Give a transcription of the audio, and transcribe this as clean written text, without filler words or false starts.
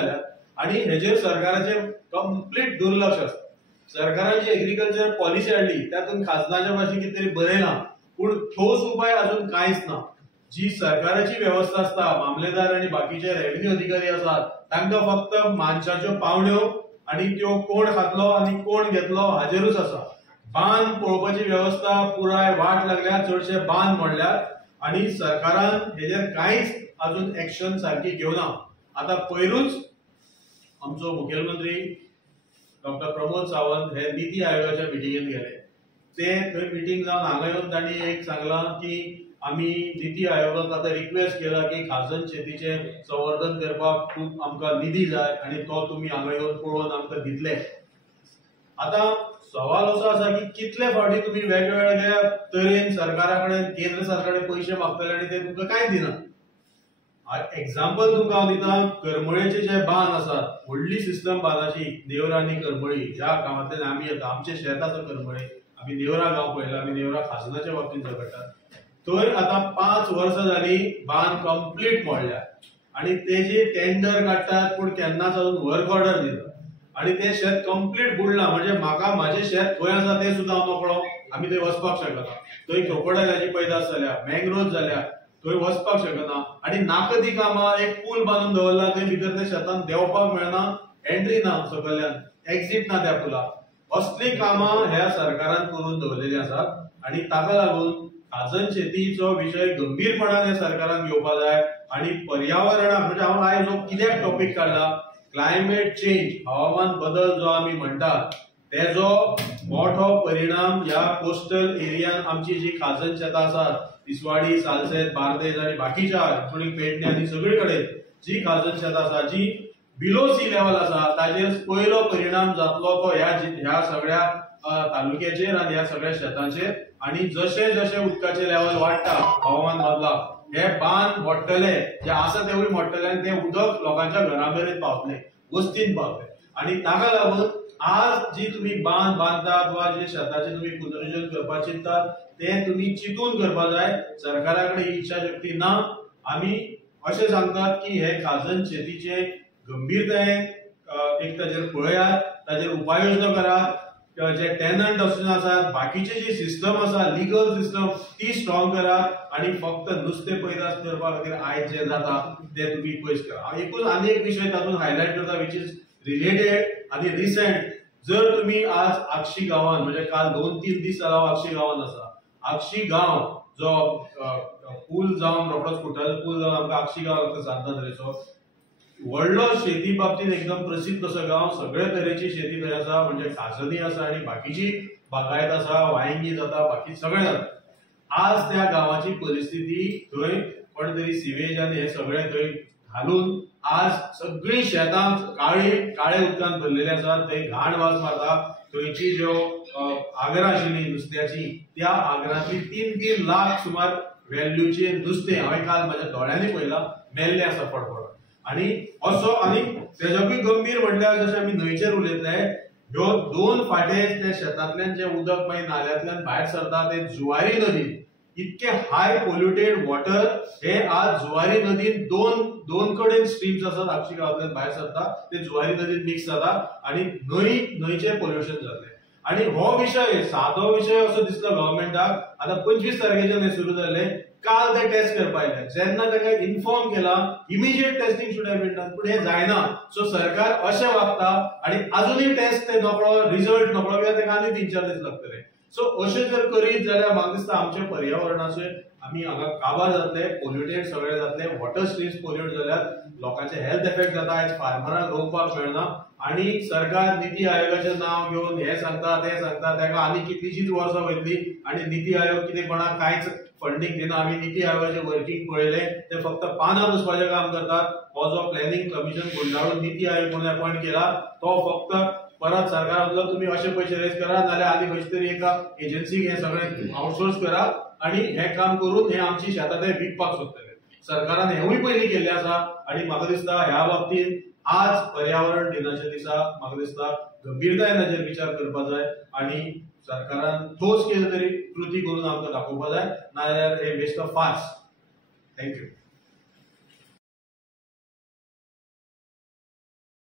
जाल्यात आणि हेजेर सरकाराचे कंप्लीट दुर्लक्ष आसा। सरकारान जी एग्रीकल्चर पॉलिसी हाडली त्यातून खाजनाच्या भाशेन कितें तरी बरयलां, पूण ठोस उपाय अजून कांयच ना। जी सरकाराची व्यवस्था आसता, मामलेदार आणि बाकीचे रेव्हेन्यू अधिकारी आसात, तांकां फक्त मानशाच्यो पावण्यो आणि त्यो कोण खातलो आणि कोण घेतलो हाजेरूच आसा। बांद पळोवपाची व्यवस्था पुराय वाट लागल्या, चडशे बांद मोडल्यात आणि सरकारान हेजेर कांयच अजून एक्शन सारखी घेवना। आता पयरूच आमचो मुखेलमंत्री डॉक्टर प्रमोद सावंत हे नीती आयोगाच्या मिटिंगेत गेले। ते थंय मिटिंग जावन हांगा येवन तांणी एक सांगलां की आम्ही नीती आयोगाक आता रिक्वेस्ट केला की खाजन शेतीचे संवर्धन करपाक खूप आमकां निधी जाय आणि तो तुम्ही हांगा येवन पळोवन आमकां दितले। आता सवाल असो आसा की कितले फावटी तुम्ही वेगवेगळ्या तरेन सरकारा कडेन केंद्र सरकाराकडे पैसे मागतले आणि ते तुमकां कांय दिनात। एक्झाम्पल तुमकां हांव दितां, करमळेचे जे बांद आसात, व्हडली सिस्टम बांदाची, नेवरा आनी करमळी, ज्या गांवांतल्यान आमी येता, आमचें शेत आसा करमळे, आमी नेवरा गांव पळयला, आमी नेवरा खाजनाच्या बाबतींत झगडटात। थंय आता 5 वर्सां जाली बांद कंप्लीट मोडल्या आणि तेजी टेंडर काडटात पूण केन्नाच अजून वर्क ऑर्डर दिना आणि ते शेत कंप्लीट बुडलां। म्हणजे म्हाका म्हाजें शेत खंय आसा तें सुद्दां हांव नकळो, आमी थंय वचपाक शकना। थंय क्रोकोडायलाची पैदास जाल्या, मँग्रोव्ज जाल्या, थंय वचपाक शकना आणि नाका ती कामां, एक पूल बांदून दवरला, थंय भितर त्या शेतान देंवपाक मेळना, एंट्री ना सकयल्यान, एक्झिट ना त्या पुलाक। असली कामां ह्या सरकारान करून दवरलेली आसात आणि ताका लागून खाजन शेतीचो विषय गंभीरपणान ह्या सरकारान घेवपाक जाय आणि पर्यावरणाक, म्हणजे हांव आयज कित्याक टॉपिक काडला, क्लायमेट चेंज, हवामान बदल जो आमी म्हणटात, तेजो मोठो परिणाम ह्या कोस्टल एरियान आमची जी खाजन शेतां आसात, तिसवाडी, सालसेत, बार्देस आणि बाकीच्या थोडी पेडणे आनी सगळे कडेन जी खाजन शेतां आसा, जी बिलो सी लेवल आसा, ताजेर पयलो परिणाम जातलो तो ह्या सगळ्या तालुक्याचेर आणि ह्या सगळ्या शेतांचेर। आणि जशे जशे उदकाचे लेवल वाडटा हवामान बदलाक, हे बांद मोडटले, जे आसा तेवूय मोडटले आणि ते उदक लोकांच्या घरामेरेन पावतले, वस्तीन पावतले। आणि ताका लागून आज जी तुम्ही बांद बांदतात वा जे शेताचे तुम्ही पुनरुज्जीवन करपाक चिंततात, ते तुम्ही चिंतून करपाक जाय। सरकाराकडे ही इच्छाशक्ती ना। आमी अशें सांगतात की हे खाजन शेतीचे गंभीरतायेन एक ताजेर पळयात, ताजेर उपाययोजना करात, जे टेनंट असोसिएशन आसात, बाकीचे जी सिस्टम आसा, लिगल सिस्टम, ती स्ट्रॉंग करात आणि फक्त नुस्ते पैदास करपा खातीर आयज जे जाता ते तुम्ही पयस करा। एकूच आनी एक विशय तातूंत हायलायट करता, विच इज रिलेटेड आणि रिसेंट। जर तुम्ही आज आक्षी गांवांत, म्हणजे काल 2-3 दीस जाला आक्षी गांवांत आसा, आक्षी गांव जो पूल जावन रोखडोच कुट्टाचो पूल जावन आमकां आक्षी गांव लागता सांतांद्रेचो, व्हडलो शेती बाबतीत एकदम प्रसिद्ध असो गांव, सगळे तरेची शेती थंय आसा, म्हणजे खाजनी आसा आणि बाकीची बागायत आसा, वांयगी जाता, बाकी सगळे जाता। आज त्या गांवाची परिस्थिती, थंय कोण तरी सिवेज आनी हे सगळे थंय घालून आज सगळी शेतां काळे उदकान भरलेली आसात, थंय घाण वास मारता। थंयची ज्यो आगरां आशिल्ली नुस्त्याची, त्या आगरांतली 3-3 लाख सुमार व्हॅल्यूचे नुस्तें हांवें काल म्हाज्या दोळ्यांनी पळयलां, मेल्ले आसा फडफड। आणि असो आणि तेजोकूय गंभीर म्हणल्यार जशें आमी न्हंयचेर उलयतले, ह्यो 2 फाटे त्या शेतांतल्यान जे उदक मागीर नाल्यांतल्यान भायर सरता ते जुवारी नदीन, इतके हाय पोल्युटेड वॉटर हे आज जुवारी नदीन दोन कडेन स्ट्रीम्स आसात, आक्षी गांवांतल्यान भायर सरता, ते जुवारी नदीन मिक्स जाता आणि न्हंयचें पोल्युशन जातलें। आणि हो विषय सादो विषय असो दिसलो गव्हर्नमेंटाक। आता 25 तारखेच्यान हे सुरू जाले, काल ते टेस्ट करपाक आयले, जेन्ना ताका इन्फॉर्म केला immediate testing should have been done, पूण हे जायना। सो सरकार अशें वागता आणि अजूनही टेस्ट ते नकळो, रिजल्ट नकळो, कित्याक ताका आनी 3-4 दीस लागतले। सो अशें जर करीत जाल्यार म्हाका दिसता आमचे पर्यावरणाचे आमी हांगा काबार जातले, पोल्युटेड सगळे जातले, वॉटर स्ट्रीम्स पोल्यूट जाल्यात, लोकांचे हेल्थ इफेक्ट जाता, आयज फार्मरांक रोवपाक मेळना आणि सरकार नीती आयोगाचें नांव घेवन हे सांगता ते सांगता, ताका आनी कितलीशींच वर्सां वयतली आणि नीती आयोग कितें कोणाक कांयच फंडिंग दिना। आमी नीती आयोगाचे वर्किंग पळयले, ते फक्त पानां पुसपाचें काम करतात। हो जो प्लॅनिंग कमिशन गुंडाळून नीती आयोग म्हणून अपॉइंट केला, तो फक्त परत सरकारांतलो तुम्ही अशे पयशे रेज करा, नाल्यार आनी खंयचे तरी एका एजन्सीक हे सगळें आउटसोर्स करा आणि हे काम करून हे आमची शेतां ते विकपाक सोदतले। सरकारान हेवूय पयलीं केल्लें आसा आणि म्हाका दिसता ह्या बाबतींत आज पर्यावरण दिनाच्या दिसा म्हाका दिसता गंभीरतायेन हाचेर विचार करपाक जाय आणि सरकारान ठोस कितें तरी कृती करून आमकां दाखोवपाक जाय, नाजाल्यार हे बेस्ट ऑफ फार्स। थँक्यू।